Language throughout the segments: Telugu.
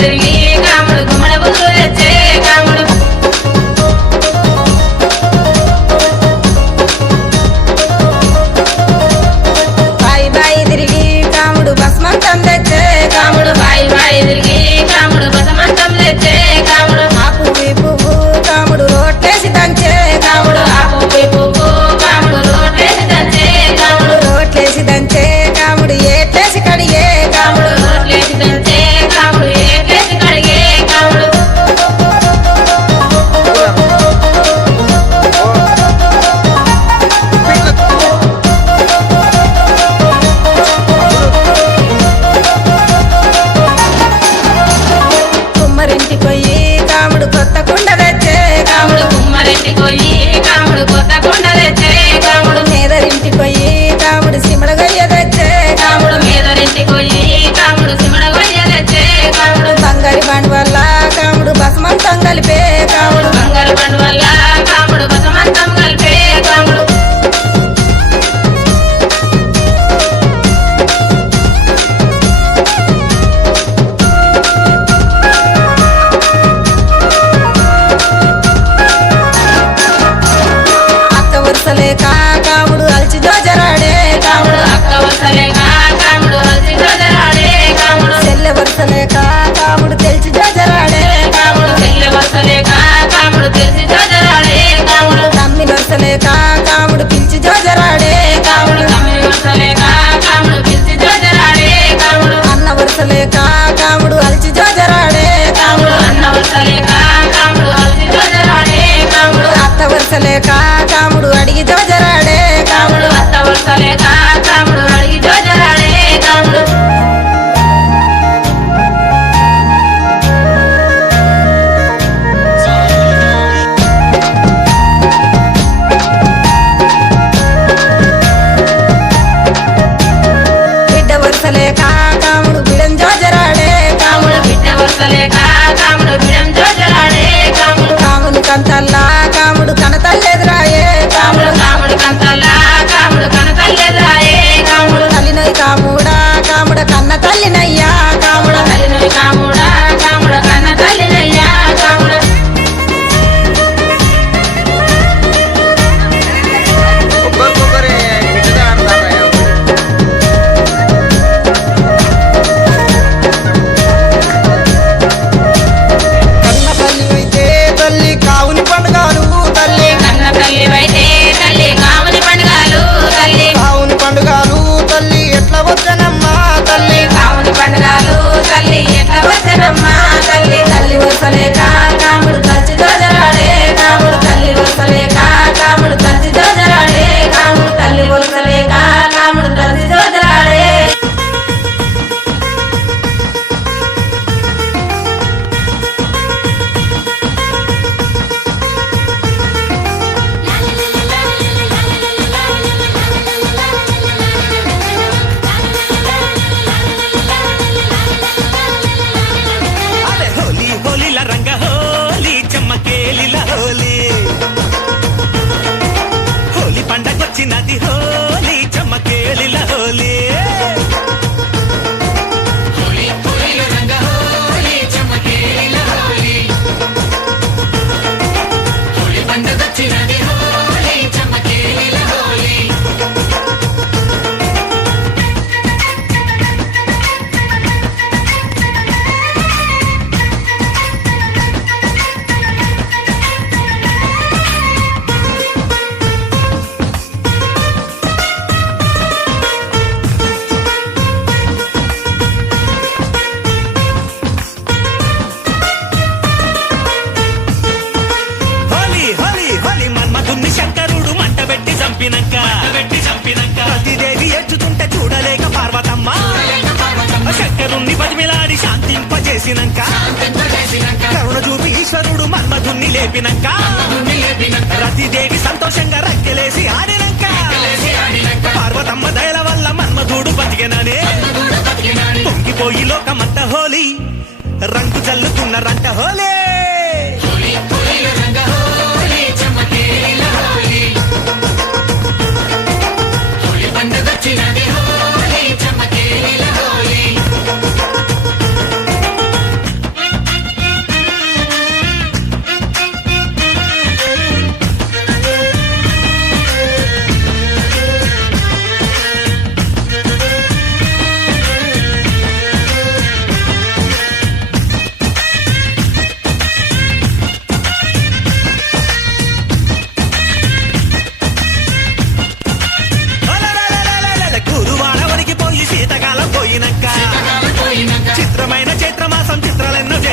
తిరిగి కాముడు గుమ్మడి బుద్ధు తెచ్చే కాముడు బాయి బాయి తిరిగి కాముడు బస్మంతం తెచ్చే కాముడు బాయి బాయి తిరిగి కాముడు బసమంతం తెచ్చే కాముడు ఆపు ఈ పువ్వు కాముడు రోట్లేసి దంచే కాముడు ఆపు పువ్వు కాముడు రోడ్లేసి దంచే కాముడు రోట్లేసి దంచే కాముడు ఏట్లేసి కడిగే కాముడు రోడ్లేసి దంచే కాముడు ఏట్లేసి కడిగే కాముడు కుమ్మరింటి పోయి కాముడు కొత్త కుండ తెచ్చే కాముడు కుమ్మరింటి పోయి కాముడు కొత్త కొండ తెచ్చే కాముడు మేదరింటి పోయి కాముడు సిమడ గొయ్య తెచ్చే కాముడు మీదరింటి పోయి కాముడు సిమడ గొయ్య తెచ్చే కాముడు బంగారి బండి వల్ల కాముడు బసమంతం కలిపే కాముడు బంగారు బండు వల్ల కాముడు బసమంతం కలిపే కాముడు అక్క వరుసలేక కాముడు అల్చి జోజరాడే కాముడు అక్క వసలేక కాముడు హల్సి జోజరాడే కాముడు చెల్లె వరుసలేక కాముడు తెలిసి జోజరాడే కాముడు చెల్లె వసలేక కాముడు తెలిసి జోజరాడే కాముడు తమ్మి వరుసలేక కాముడు పిలిచి జోజరాడే కాముడు తమ్మి వసలేక కాముడు పిలిచి జోజరాడే కాముడు అన్న వరుసలేక కాముడు అల్చి జోజరాడే కాముడు అన్న వసలేక కాముడు హల్సి జోజరాడే కాముడు అత్త వరుసలేక కాముడు అడిగి జోజరాడే కాముడు అత్త వసలేక కాముడు అడిగి జోజరాడే కాముడు బిడ్డ వరుసలేక కాముడు బిడం జోజరాడే కాముడు బిడ్డ వసలేక కాముడు బిడం జోజరాడే కాముడు కాముని కంతల్లా కాముడు కనతల్లెదురాయే కాముడు కాముడు కంతల్లా కాముడు కనతల్లెదురాయే కాముడు తల్లినై కాముడా కాముడ కన్న తల్లినయ్యా కాముడ తల్లినోయ్ కాముడా కాముడ కన్న తల్లినయ్యా కాముడు ఒక్కొక్కరి బిడ్డగా ఆడతారా కన్న తల్లి అయితే తల్లి కావుని పండుగలు తల్లి కన్న తల్లివైతే తల్లి కాముని పండుగలు తల్లి కావుని పండుగలు తల్లి ఎట్లా వచ్చనమ్మా తల్లి కాముని పండుగలు తల్లి ఎట్లా వచ్చనమ్మా తల్లి తల్లి వరుసలేక కాముడు కలిసి జోజరాడే కాముడు తల్లి వరుసలేక కాముడు కలిసి జోజరాడే కాముడు తల్లి వరుసలేక కాముడు కలిసి జోజరాడే అరే హోలీ హోలీల రంగ హోలీ చెమ్మకేలిల హోలీ హోలీ పండగొచ్చినది హోలీ చెమ్మకేలిల హోలీ హోలీ హోలీ హోలీ మన్మధుణ్ణి శంకరుడు మంట పెట్టి చంపినంక ప్రతిదేవి ఎచ్చుతుంటే చూడలేక పార్వతమ్మ శంకరుణ్ణి బతిమిలాడి శాంతింపజేసినంక కరుణ చూపి ఈశ్వరుడు మన్మధుణ్ణి లేపినంక రతిదేవి సంతోషంగా రక్కెలేసి ఆడినంక పార్వతమ్మ దయల వల్ల మన్మధుడు బతికెననే పొంగిపోయి లోకమంత హోలీ రంగు జల్లుతున్నరంట హోలీ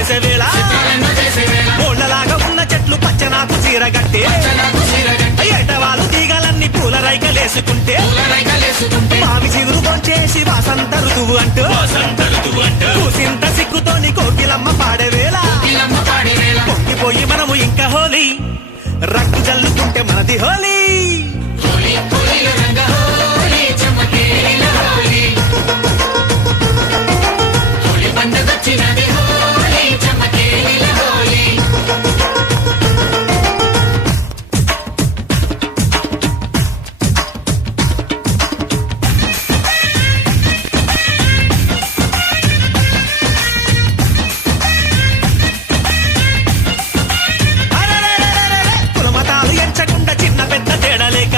చేసే వేళ ఓళ్ళలాగా ఉన్న చెట్లు పచ్చనాకు చీరగట్టే ఎటవాలు తీగలన్నీ పూల రైకలేసుకుంటే మావి చిగురు బొంచేసి వాసంత ఋతువు అంటూ కూసింత సిగ్గుతోని కోకిలమ్మ పాడే వేళ పొంగిపోయి మనము ఇంకా హోలీ రంగు జల్లుకుంటే మనది హోలీ కులమతాలు ఎంచకుండా చిన్న పెద్ద తేడలేక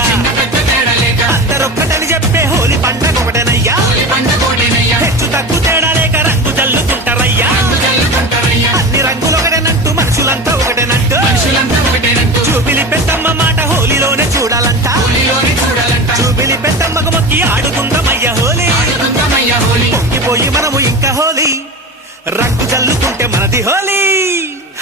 అందరొక్కటని చెప్పే హోలీ పండగ ఒకటేనయ్యా హెచ్చు తగ్గు తేడాలేక రంగు జల్లుకుంటారయ్యా అన్ని రంగులు ఒకటేనంటూ మనుషులంతా ఒకటేనంటూ చూపిలి పెద్దమ్మ మాట హోలీలోనే చూడాలంట చూపిలి పెద్దమ్మకు మొక్కి ఆడుకుందామయ్య హోలీ పొంగిపోయి మనము ఇంకా హోలీ రంగు జల్లుకుంటే మనది హోలీ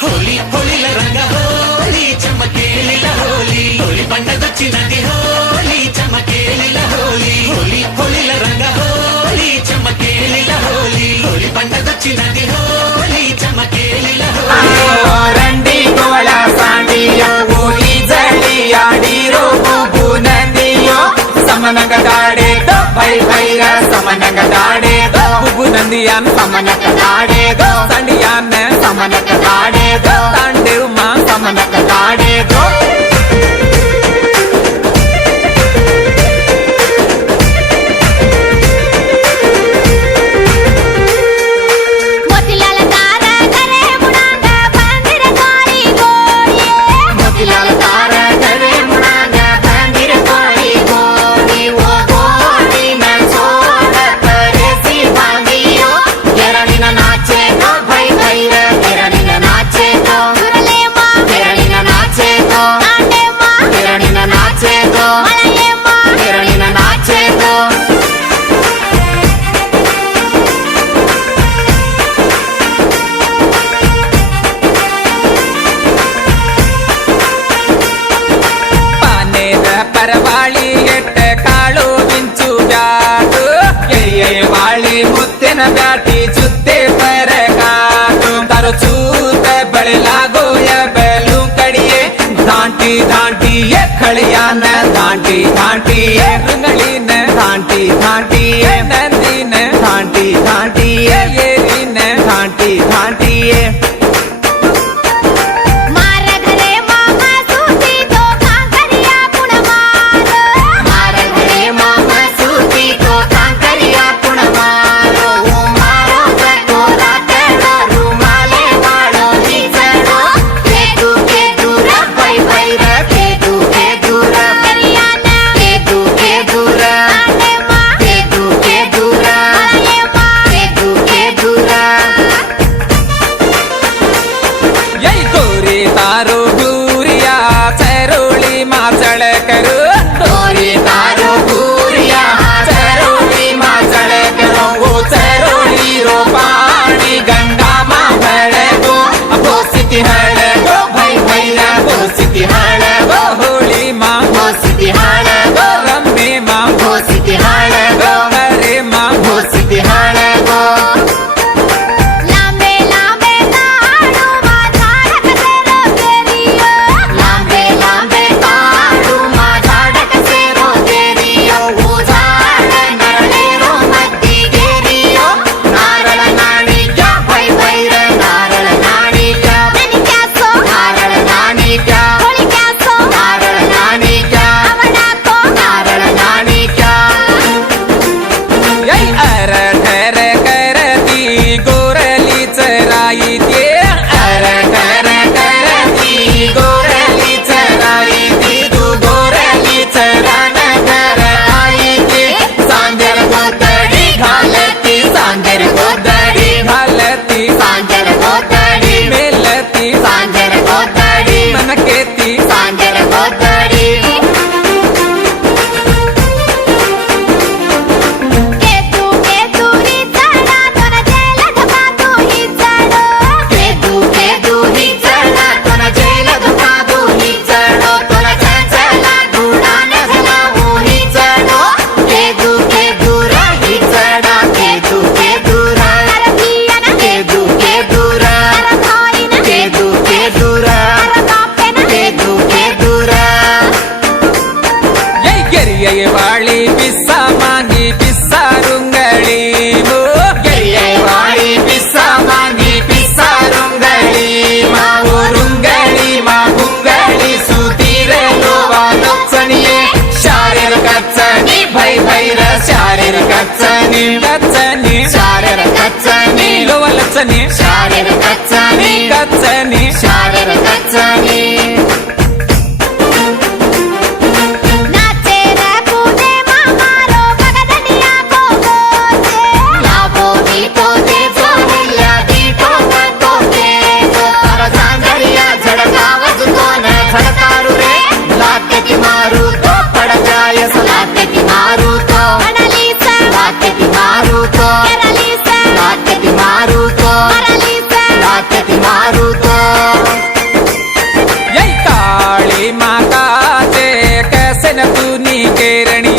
హోలీ హోలీల రంగ హోలీ చమకేలిల హోలీ హోలీ పండగొచ్చినది హోలీ చమకేలిల హోలీ హోలీ హోలీల రంగ హోలీ చమకేలిల హోలీ హోలీ పండగొచ్చినది హోలీ చమకేలిల హోలీ ರಂಡಿ ಗೋಳ ಸಾಂಡಿಯೋ ಊಲಿ ಜಳಿಯಾಡಿರೋ ಬುಬು ನಂದಿಯೋ ಸಮನಗ ದಾಡೇದೋ ಬೈ ಬೈರ ಸಮನಗ ದಾಡೇದೋ ಬುಬು ನಂದಿಯಾನ್ ಸಮನಗ ದಾಡೇದೋ ಸಂಡಿಯಾನ್ ಸಮನಗ ದಾಡೇದೋ ತಾಂಡೇವ್ ಮಾ ಸಮನಗ ದಾಡೇದೋ ಪರವಾಳಿ ಎಟ್ಟ ಕಾಳು ಮಿಂಚು ಬ್ಯಾಟು ವಾಳಿ ಮುತ್ತಿನ ಬ್ಯಾಟಿ ಜುತ್ತೆ ಪರಗಾಟು ತರಚೂತ ಬಳಿಲಾಗೋ ಬೆಲು ಕಡಿಯೇ ದಾಂಟಿ ದಾಂಟಿಯೇ ಖಳಿಯಾನ ದಾಂಟಿ ದಾಂಟಿಯೇ ರುಂಗಳಿನ ದಾಂಟಿ ದಾಂಟಿಯೇ ನಂದಿನ ದಾಂಟಿ ದಾಂಟಿಯೇ ಏರಿನ ದಾಂಟಿ ದಾಂಟಿಯೇ तारो गुरिया चरोली माचड़ करो तोरी तारो गुरिया चरोली माचड़ करो वो चरोली रो पानी गंगा माँ भड़े गो भोसिति हड़े गो भाई भैया भोसिति हड़े गो होली माँ भोसिति हड़े गो रम्मे माँ भोसिति हड़े गो हरे माँ भोसिति हड़े गो कच्चनी शारीर कच्चानी कच्चनी शारीर कच्चानी नाचे रे कूदे मामारो बगदडिया को गोचे लाभो भी तो दे जोरिया दी तो दे तारा झांझरिया झड़कावज तो न झड़कारू रे लाके की मारू तो पड़ जाए सलाके की मारू तो अनलीसा लाके की मारू तो केरलीसा लाके की मारू तो अरलीसा लाके की मारू तो यही काली माँ का जे कैसे न तू नी केरणी